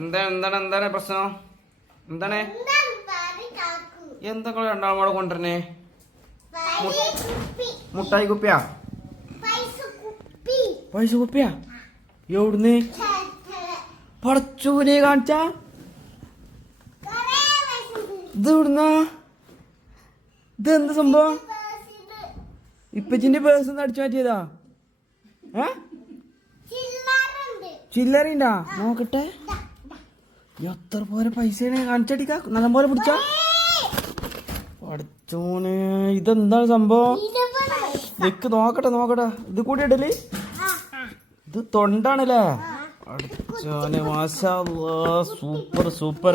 എന്താണ് പ്രശ്നം? എന്താണ് എന്തൊക്കെ രണ്ടാമോടെ കൊണ്ടുവരണേ? മുട്ടായി കുപ്പിയാ? പൈസ കുപ്പിയാ? എവിടുന്ന്? പടച്ചൂനെ കാണിച്ച ഇത് എവിടുന്നാ? ഇതെന്ത് സംഭവം? ഇപ്പച്ചിന്റെ പേഴ്സ് അടിച്ചു മാറ്റിയതാ? ചില്ലറിണ്ടാ? നോക്കട്ടെ. എത്ര പോലെ പൈസയാണ്? കാണിച്ചടിക്ക നല്ലപോലെ പിടിച്ച. പഠിച്ചോനെ ഇതെന്താണ് സംഭവം? നിക്ക് നോക്കട്ടെ. ഇത് കൂടി ഇടല്? ഇത് തൊണ്ടാണല്ലേ? പഠിച്ചോനെ മാഷാ അല്ലാഹ്, സൂപ്പർ.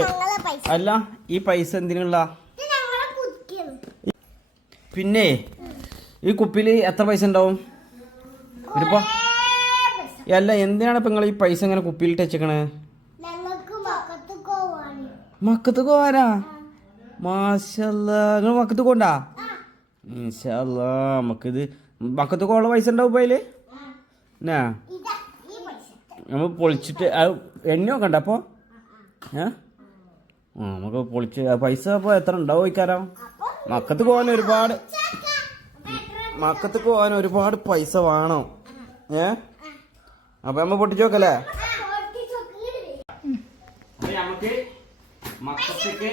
അല്ല ഈ പൈസ എന്തിനുള്ള? പിന്നെ ഈ കുപ്പിയിൽ എത്ര പൈസ ഉണ്ടാവും? ഒരുപ്പോ അല്ല എന്തിനാണ് ഇപ്പൊ നിങ്ങൾ ഈ പൈസ ഇങ്ങനെ കുപ്പിയിലിട്ട് വെച്ചേക്കണേ? മക്കത്ത് പോവാനാ? മാഷാ അല്ലാഹ്, നിങ്ങൾ മക്കത്ത് പോണ്ടാ? മാഷാ അല്ലാഹ്, നമുക്കിത് മക്കത്ത് പോകാനുള്ള പൈസ ഉണ്ടാവും ഇപ്പൊ അതില്? എന്നാ നമ്മൾ പൊളിച്ചിട്ട് എണ്ണ നോക്കണ്ട അപ്പൊ? നമുക്ക് പൊളിച്ച് പൈസ അപ്പൊ എത്ര ഉണ്ടാവും ചോദിക്കാരോ? മക്കത്ത് പോകാൻ ഒരുപാട് പൈസ വേണം. അപ്പൊ നമ്മ പൊട്ടിച്ചു നോക്കല്ലേ? നമുക്ക് മക്കത്തേക്ക്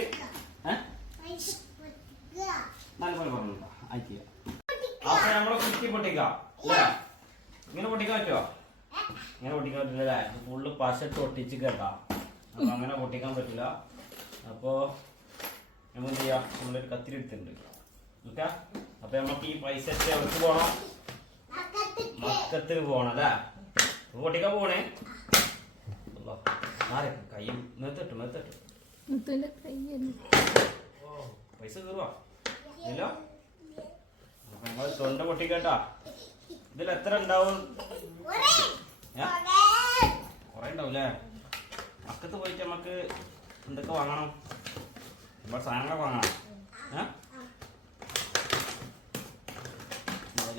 അപ്പൊ നമ്മളെ കുറ്റി പൊട്ടിക്കാം. ഇങ്ങനെ പൊട്ടിക്കാൻ പറ്റുമോ? ഇങ്ങനെ പൊട്ടിക്കാൻ പറ്റില്ല. ഫുള്ള് പശട്ട് ഒട്ടിച്ച് കേട്ടാ. അപ്പൊ അങ്ങനെ പൊട്ടിക്കാൻ പറ്റില്ല. അപ്പൊ നമ്മൾ എന്ത് ചെയ്യാം? നമ്മളൊരു കത്തിരി എടുത്തിട്ടുണ്ട്. ഓക്കെ, അപ്പൊ നമുക്ക് ഈ പൈസ എവിടേക്ക് പോകണം? മക്കത്തിന് പോകണം അല്ലേ? പൊട്ടിക്കാൻ പോണേ. കൈ നിർത്തിട്ടു. പൈസ കയറുവാ ഇല്ലോ? അപ്പൊ നമ്മൾ തൊണ്ട പൊട്ടിക്കട്ടാ. ഇതിൽ എത്ര ഉണ്ടാവും? കൊറേ ഉണ്ടാവൂലേ? മക്കത്ത് പോയിട്ട് നമുക്ക് എന്തൊക്കെ വാങ്ങണം? ഒരുപാട് സാധനങ്ങളൊക്കെ വാങ്ങണം.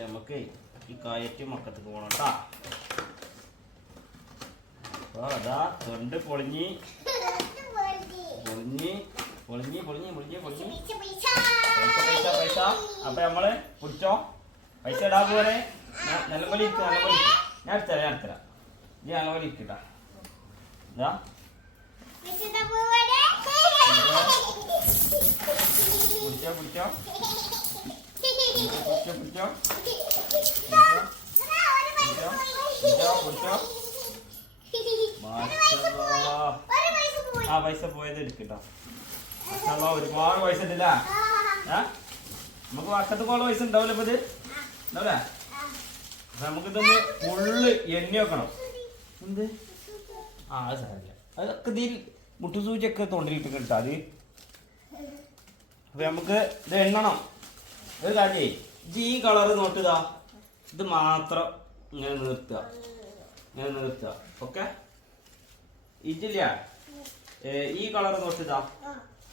നമുക്ക് ഈ കായറ്റ് മക്കത്തേക്ക് പോകണം കേട്ടാ. അപ്പൊ അതാ തൊണ്ട് പൊളിഞ്ഞ് പൈസ. അപ്പൊ നമ്മള് പിടിച്ചോ, പൈസ ഇടാ പോലെ നല്ലപോലെ ഇരിക്കുക. ഞാൻ എടുത്തരാം. നീ നല്ലപോലെ ഇരിക്കട്ടാ. ഇതാ പിടിച്ചോ. ആ പൈസ പോയത് എടുക്കട്ടോ. ഒരുപാട് പൈസ ഉണ്ടല്ല. നമുക്ക് വക്കത്ത് പോലെ പൈസ ഉണ്ടാവില്ല ഇപ്പൊ? ഇത് ഉണ്ടാവില്ലേ? നമുക്കിതൊന്ന് ഫുള്ള് എണ്ണി വെക്കണം. എന്ത്? അത് സാരമില്ല. അതൊക്കെ ഇതിൽ മുട്ടുസൂചിയൊക്കെ തൊണ്ടിലിട്ട് കിട്ടാ. അത് അപ്പൊ നമുക്ക് ഇത് എണ്ണണം. ഒരു കാര്യേ, ഈ കളറ് നോട്ടുതാ. ഇത് മാത്രം ഇങ്ങനെ നിർത്തുക. ഓക്കെ, ഇതില്ല ഈ കളർ നോട്ടിതാ.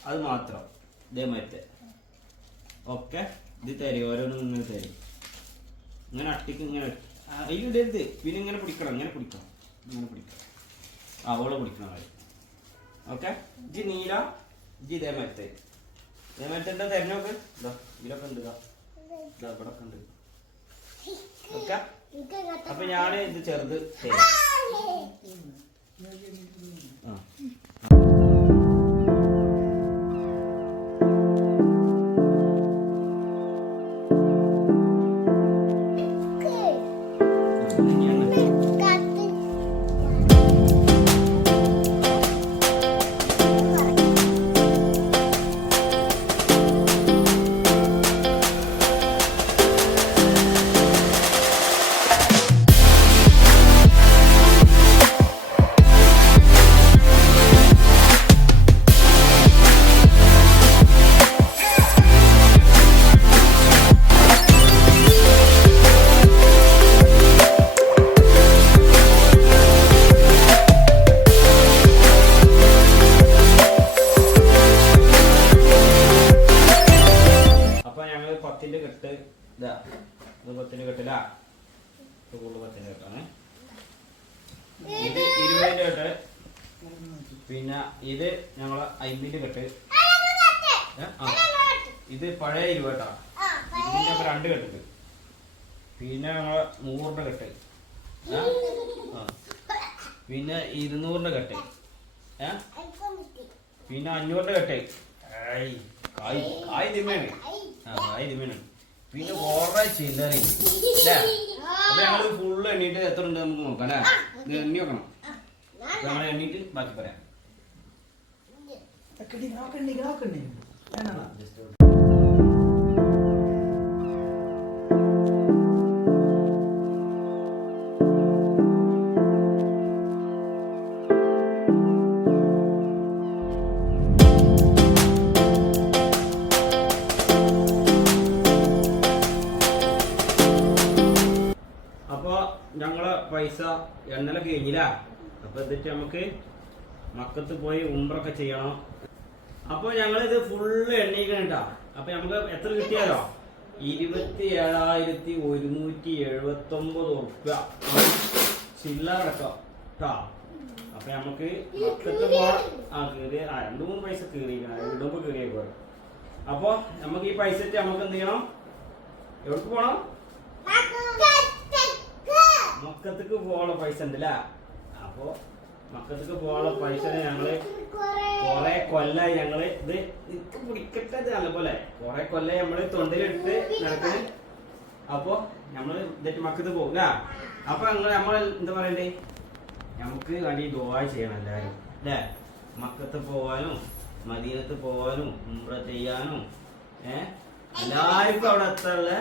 അത് മാത്രം ഇതേമാറ്റ. ഓക്കെ, ഇത് തരും. ഓരോന്നും ഇങ്ങനെ തരും. ഇങ്ങനെ അട്ടിക്ക് ഇങ്ങനെ അതിലിടരുത്. പിന്നെ ഇങ്ങനെ പിടിക്കണം. ഇങ്ങനെ പിടിക്കണം. അവള് പിടിക്കണം. ഓക്കെ, ഇത് നീല. ഇത് ഇതേമാറ്റ എന്താ തരണോക്ക്? ഇതിലൊക്കെ ഉണ്ട്. ഇവിടെ ഉണ്ട്. ഓക്കെ, അപ്പൊ ഞാന് ഇത് ചെറുത് തരാം. പത്തിന് കെട്ടില്ല. കൂടുതൽ 10 കെട്ടാണ്. 20 കെട്ട് പിന്നെ ഇത് ഞങ്ങളെ 50 കെട്ട്. ഇത് പഴയ 20 കേട്ടോ. ഇതിന്റെ 2 കെട്ടുണ്ട്. പിന്നെ ഞങ്ങളെ 100 കെട്ട്. പിന്നെ 200 കെട്ട്. പിന്നെ 500 കെട്ട്. കായ് തിമ്മേണ്. കായ് തിമ്മേണ്. പിന്നെ കുറെ ചില്ലറി അല്ലേ. അപ്പൊ ഞങ്ങൾ ഫുള്ള് എണ്ണീട്ട് എത്ര ഉണ്ട് നമുക്ക് നോക്കാം അല്ലേ. ഇത് എണ്ണി വെക്കണം. ഞങ്ങൾ എണ്ണീട്ട് ബാക്കി പറയാം. അപ്പൊ ഞങ്ങളെ പൈസ എണ്ണലൊക്കെ കഴിഞ്ഞില്ല. അപ്പൊ എന്നിട്ട് നമുക്ക് മക്കത്ത് പോയി ഉംറൊക്കെ ചെയ്യണം. അപ്പൊ ഞങ്ങളിത് ഫുള്ള് എണ്ണയിക്കണ. അപ്പൊ നമുക്ക് എത്ര കിട്ടിയാലോ 27,179 ഉറുപ്പ്യ ചില്ലറടക്കം കേട്ടോ. അപ്പൊ നമുക്ക് മക്കത്ത് പോകാൻ കീറിയ 2-3 പൈസ കീറിയിരിക്കണം. ഇടുമ്പോ കീറിയേക്കോ. അപ്പൊ നമുക്ക് ഈ പൈസ നമുക്ക് എന്ത് ചെയ്യണം? എവിടേക്ക് പോണം? മക്കത്തേക്ക് പോകാനുള്ള പൈസ ഉണ്ടല്ലേ. അപ്പൊ മക്കത്തേക്ക് പോകാനുള്ള പൈസ ഞങ്ങള് കൊറേ കൊല്ലായി ഞങ്ങള് ഇത് പിടിക്കട്ടെ നല്ലപോലെ കൊറേ കൊല്ലായി നമ്മള് തൊണ്ടിലിട്ട് നടക്കണേ. അപ്പൊ നമ്മള് എന്നിട്ട് മക്കത്ത് പോകും. അപ്പൊ നമ്മൾ എന്താ പറയണ്ടേ, നമുക്ക് വേണ്ടി ദുആ ചെയ്യണം എല്ലാരും അല്ലേ. മക്കത്ത് പോവാനും മദീനത്ത് പോവാനും ഉംറ ചെയ്യാനും എല്ലാവർക്കും അവിടെ എത്താനുള്ള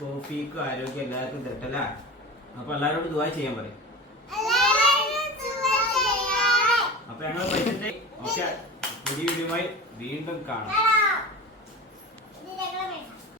തൗഫീഖും ആരോഗ്യം എല്ലാവർക്കും തരട്ടല്ലേ. അപ്പൊ എല്ലാവരോടും ദുആ ചെയ്യാൻ പറയും. അപ്പൊ ഞങ്ങൾ പൈസ ഓക്കെ പുതിയ വീഡിയോയുമായി വീണ്ടും കാണാം.